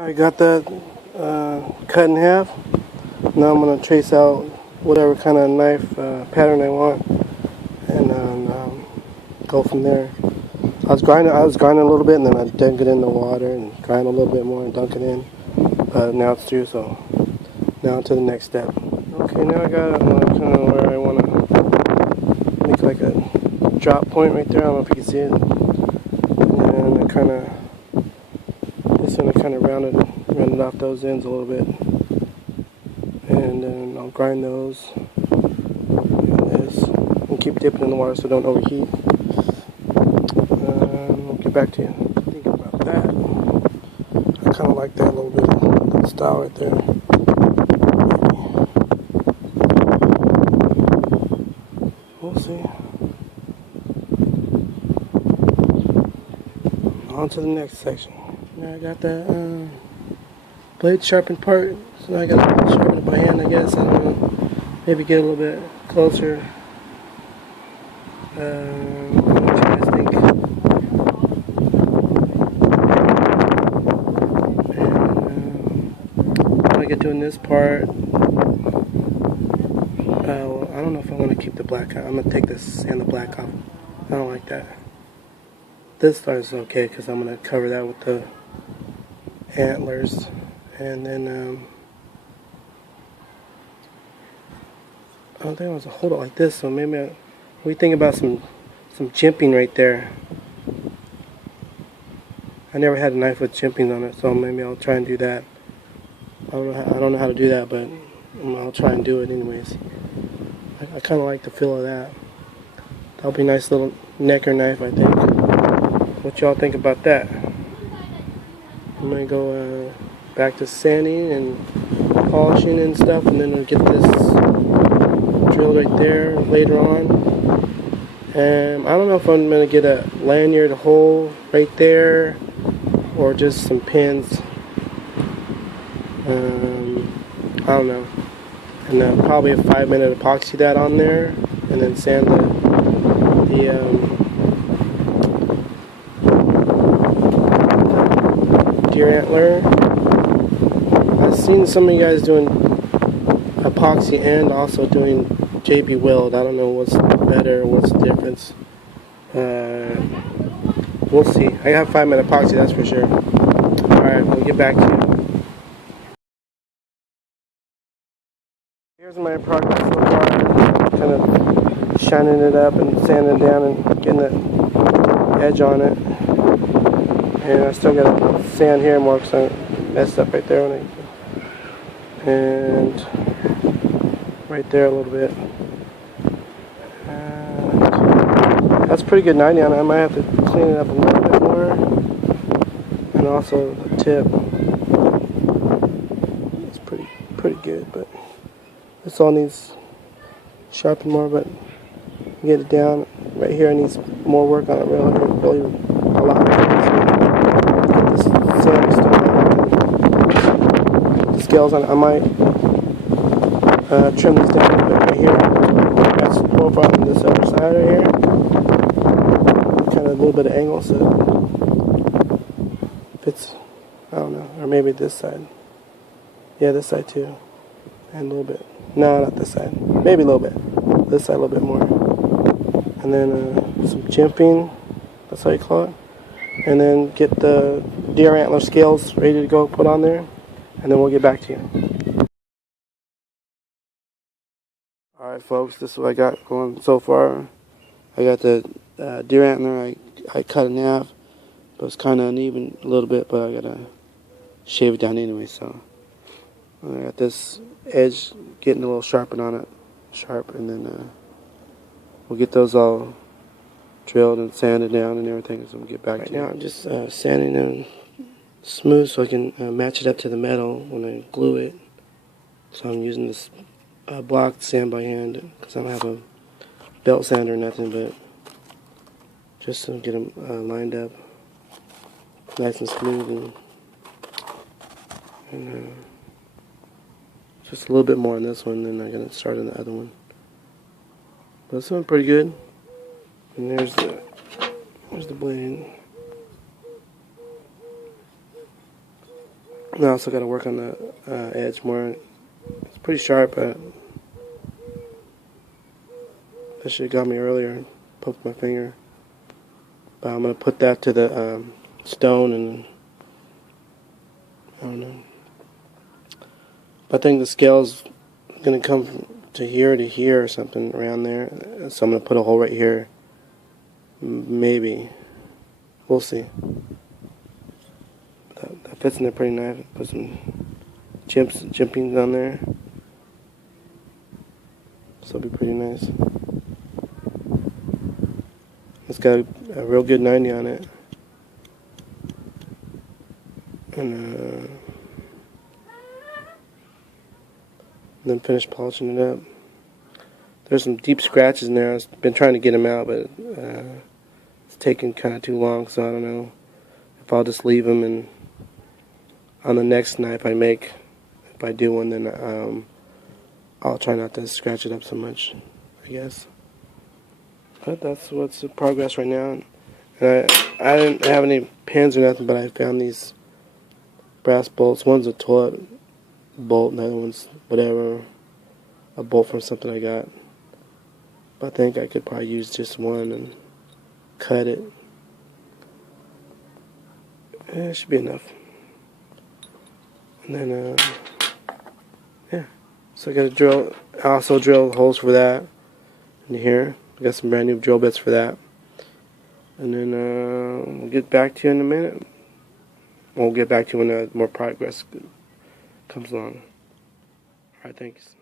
I got that cut in half. Now I'm going to trace out whatever kind of knife pattern I want and go from there. I was grinding a little bit and then I dunk it in the water and grind a little bit more and dunk it in. Now it's through, so now to the next step. Okay, now I got kind of where I want to make like a drop point right there. I don't know if you can see it. And I kind of rounded off those ends a little bit, and then I'll grind those like this and keep dipping in the water so don't overheat. I'll get back to you thinking about that. I kind of like that little bit of style right there. We'll see. On to the next section. Now I got that blade sharpened part, so now I gotta sharpen it by hand, I guess. I don't know. Maybe get a little bit closer. What do you guys think? And when I get doing this part, well, I don't know if I want to keep the black on. I'm gonna take this and the black off. I don't like that. This part is okay because I'm gonna cover that with the antlers, and then I don't think I want to hold it like this, so maybe we think about some jimping right there. I never had a knife with jimping on it, so maybe I'll try and do that. I don't know how to do that, but I'll try and do it anyways. I kind of like the feel of that. That'll be a nice little necker knife, I think. What y'all think about that? I'm gonna go back to sanding and polishing and stuff, and then I'll get this drilled right there later on. I don't know if I'm gonna get a lanyard hole right there or just some pins. I don't know. And probably a 5-minute epoxy that on there, and then sand the deer antler. I've seen some of you guys doing epoxy and also doing JB Weld. I don't know what's better, what's the difference. We'll see. I got 5-minute epoxy, that's for sure. Alright, we'll get back to you. Here's my progress so far. Kind of shining it up and sanding it down and getting the edge on it. And I still got to sand here more because I messed up right there. And right there a little bit. And that's pretty good 90 on it. I might have to clean it up a little bit more. And also the tip. It's pretty good, but this all needs sharpen more, but get it down. Right here, it needs more work on it, really a lot. Get this sand stone, the scales on it. I might trim this down a bit right here. That's the profile on this other side right here. Kind of a little bit of angle, so if it's, I don't know, or maybe this side. Yeah, this side too, and a little bit. No, not this side. Maybe a little bit. This side a little bit more. And then some jimping, that's how you call it. And then get the deer antler scales ready to go put on there. And then we'll get back to you. Alright folks, this is what I got going so far. I got the deer antler, I cut in half. But it's kind of uneven a little bit, but I got to shave it down anyway, so. I got this edge getting a little sharpened on it, and then we'll get those all drilled and sanded down and everything, so we'll get back to you. Right now I'm just sanding them smooth so I can match it up to the metal when I glue it. So I'm using this block sand by hand because I don't have a belt sander or nothing, but just to get them lined up nice and smooth and just a little bit more on this one, then I'm going to start on the other one. But this one's pretty good. And there's the blade. And I also got to work on the edge more. It's pretty sharp, but that should have got me earlier. Poked my finger. But I'm going to put that to the stone, and I don't know. I think the scale's going to come to here or something around there. So I'm going to put a hole right here. Maybe. We'll see. That fits in there pretty nice. Put some jimpings on there. So it'll be pretty nice. It's got a real good 90 on it. And then finish polishing it up. There's some deep scratches in there. I've been trying to get them out, but it's taking kind of too long, so I don't know if I'll just leave them, and on the next knife if I do one, then I'll try not to scratch it up so much, I guess. But that's what's in progress right now. And I didn't have any pins or nothing, but I found these brass bolts. One's a toilet bolt, and the other one's whatever, a bolt from something I got. But I think I could probably use just one and cut it. It should be enough. And then, yeah. So I got to drill. I also drill holes for that in here. I got some brand new drill bits for that. And then we'll get back to you in a minute. We'll get back to you when more progress comes along. Alright, thanks.